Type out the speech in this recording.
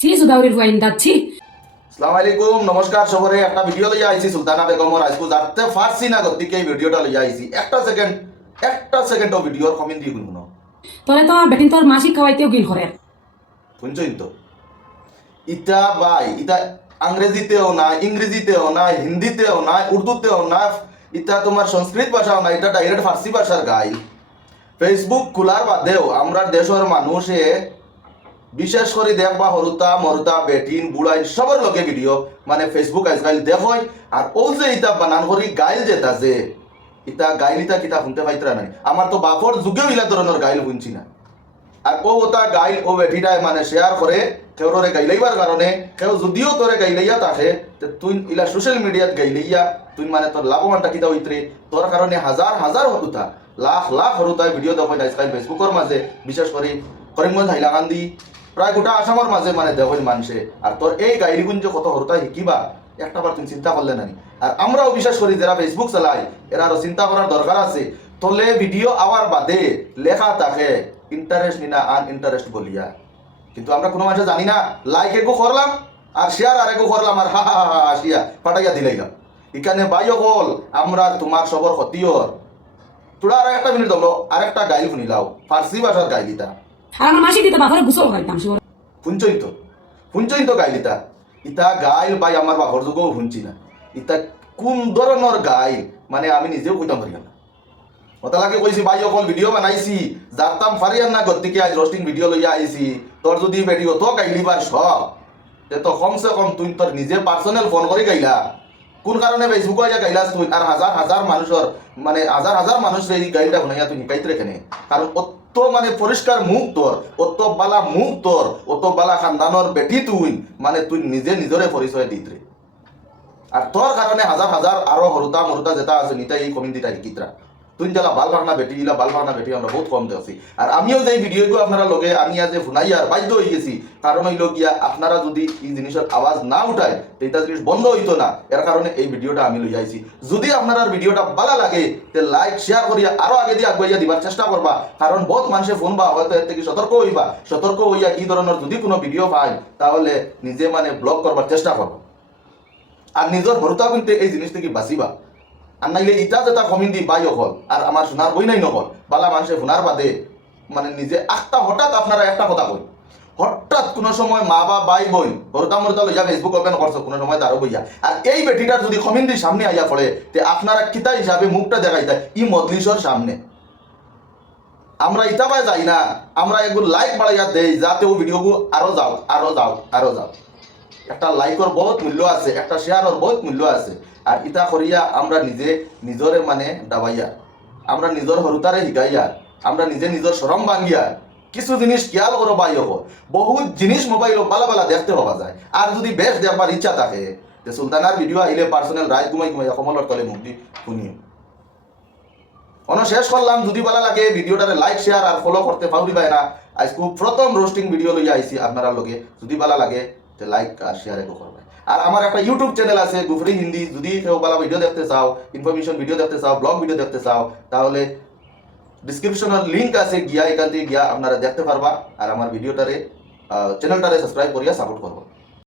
ছি সুদাউরির ওয়াইন দাচ্ছি। আসসালামু আলাইকুম, নমস্কার সবরে। একটা ভিডিও লইয়া আইছি সুলতানা বেগমর আজকু যাতে ফারসি না গতিকে এই ভিডিওটা লইয়া আইছি। একটা সেকেন্ডও ভিডিওর কমেন্ট দিয়ে গুনগুনো তোরে তো বেটিন তোর মাসিক খাওয়াইতেও গিল করে। শুনছই তো। ইটা ভাই, ইটা আংরেজিতেও না, ইংরেজিতেও না, হিন্দিতেও না, উর্দুতেও না, ইটা তোমার সংস্কৃত ভাষাও না, এটা ডাইরেক্ট ফার্সি ভাষার গাই। ফেসবুক খোলার বাদেও আমরা দেশের মানুষে বিশেষ করে দেখবা হরুতা মরুতা বেটিন বুড়াই সবার লগে ভিডিও মানে ফেসবুক আজকাল দেখই। আর ও যে ইটা বানান করি গাইল যেটা যে ইটা গাইল ইটা কিতা শুনতে পাইতরা নাই। আমার তো বাপর যুগেও ইলা ধরনের গাইল শুনছি না। আর ও ওটা গাইল ও বেটিটাই মানে শেয়ার করে কেউরে গাইলাইবার কারণে কেউ যদিও তোরে গাইলাইয়া থাকে তুই ইলা সোশ্যাল মিডিয়াত গাইলাইয়া তুই মানে তোর লাভবানটা কিতা হইতরে তোর কারণে হাজার হাজার হরুতা লাখ লাখ হরুতায় ভিডিও দেখেন আজকাল ফেসবুকের মাঝে, বিশেষ করে করিমগঞ্জ হাইলাকান্দি প্রায় গোটা আসামের মাঝে মানে দেখেন মানুষে। আর তোর এই গাইলিগুন যে কত হরুতায় শিকিবা একটা বার তুমি চিন্তা করলে নানি। আর আমরাও বিশেষ করি যারা ফেসবুক চালাই এরা আরো চিন্তা করার দরকার আছে। তোলে ভিডিও আওয়ার বাদে লেখা থাকে ইন্টারেস্ট নিনা আনইন্টারেস্ট বলিয়া, কিন্তু আমরা কোনো মানুষ জানি না। লাইক একো করলাম আর শেয়ার আর একো করলাম আর হা হা হা আসিয়া পাঠাইয়া দিলাইলাম। এখানে বাইও বল আমরা তোমার সবর ক্ষতিওর তোরা আর একটা মিনিট দলো আর একটা গাইল শুনিলাও ফার্সি ভাষার গাইলিতা। আর আমার মাসি দিতে বাপরে গুছল গাইতাম শিবর। শুনছই তো গাইলিতা। ইতা গাইল ভাই আমার বাপর যুগও শুনছি না। ইতা কোন ধরনের গাইল মানে আমি নিজেও কইতাম পারি না। ওটা লাগে কইছি ভাই অকল ভিডিও বানাইছি যারতাম ফারিয়ান না গতিকে আজ রোস্টিং ভিডিও লইয়া আইছি। তোর যদি ভিডিও তো গাইলিবার সব তো কমসে কম তুই তোর নিজে পার্সোনাল ফোন করে গাইলা কোন কারণে ফেসবুকে আইয়া গাইলাস তুই আর হাজার হাজার মানুষের মানে হাজার হাজার মানুষ এই গাইলটা বানাইয়া তুই নিকাইতে রেখে নে। কারণ অত মানে পরিষ্কার মুখ তোর, অত বালা মুখ তোর, অত বালা খানদানোর বেটি তুই মানে তুই নিজে নিজরে পরিচয় দিতরে। আর তোর কারণে হাজার হাজার আরো হরুতা মরুতা যেটা আছে নিতা এই কমিউনিটিটা কিতরা তুই যারা বাল ভাগনা বেটি ইলা বাল ভাগনা বেটি আমরা বহুত কম দেখছি। আর আমিও যে ভিডিওগুলো আপনারা লগে আমি আজ শুনাই আর বাধ্য হয়ে গেছি, কারণ হইল গিয়া আপনারা যদি এই জিনিসের আওয়াজ না উঠায় এইটা জিনিস বন্ধ হইতো না। এর কারণে এই ভিডিওটা আমি লই আইছি। যদি আপনারা ভিডিওটা ভালো লাগে তে লাইক শেয়ার করিয়া আরো আগে দিয়ে আগুয়াইয়া দিবার চেষ্টা করবা, কারণ বহুত মানুষে ফোন বা হয়তো এর থেকে সতর্ক হইবা। সতর্ক হইয়া এই ধরনের যদি কোনো ভিডিও পায় তাহলে নিজে মানে ব্লক করবার চেষ্টা করবা। আর নিজের হরুতা কিন্তু এই জিনিস থেকে বাঁচিবা। আর নাইলে ইটা যেটা কমিউনিটি বাই হল আর আমার শোনার বই নাই নকল বালা মানুষে শোনার বাদে মানে নিজে একটা হঠাৎ আপনারা একটা কথা কই হঠাৎ কোনো সময় মা বা বাই বই হরুতা মরুতা লইয়া ফেসবুক ওপেন করছো কোনো সময় তারও বইয়া আর এই বেটিটার যদি কমিউনিটির সামনে আইয়া পড়ে তে আপনারা কিতা হিসাবে মুখটা দেখাই দেয় ই মজলিসের সামনে। আমরা ইটা পাই যাই না, আমরা এগুলো লাইক বাড়াইয়া দেই যাতে ও ভিডিওগুলো আরো যাও আরো যাও আরো যাও। একটা লাইকর বহুত মূল্য আছে, একটা শেয়ারের বহুত মূল্য আছে। আর ইটা করিয়া আমরা নিজে নিজরে মানে দাবাইয়া আমরা নিজের হরুতারে শিকাইয়া আমরা নিজে নিজের শরম ভাঙ্গিয়া কিছু জিনিস খেয়াল করো বাই হব। বহুত জিনিস মোবাইল বালা বালা দেখতে পাওয়া যায়। আর যদি বেশ দেখবার ইচ্ছা থাকে যে সুলতানার ভিডিও আইলে পার্সোনাল রায় ঘুমাই ঘুমাই কমলের তলে মুখ দি শুনিও শেষ করলাম। যদি ভালো লাগে ভিডিওটারে লাইক শেয়ার আর ফলো করতে পারিবাই না। আজ খুব প্রথম রোস্টিং ভিডিও লইয়া আইছি আপনারা লগে। যদি ভালো লাগে লাইক আর শেয়ার একটু করবে। আর আমার একটা ইউটিউব চ্যানেল আছে গুফরি হিন্দি, যদি কেউ ভালো ভিডিও দেখতে চাও, ইনফরমেশন ভিডিও দেখতে চাও, ব্লগ ভিডিও দেখতে চাও তাহলে ডিসক্রিপশনের লিঙ্ক আছে গিয়া এখান থেকে গিয়া আপনারা দেখতে পারবা। আর আমার ভিডিওটারে চ্যানেলটারে সাবস্ক্রাইব করিয়া সাপোর্ট করবো।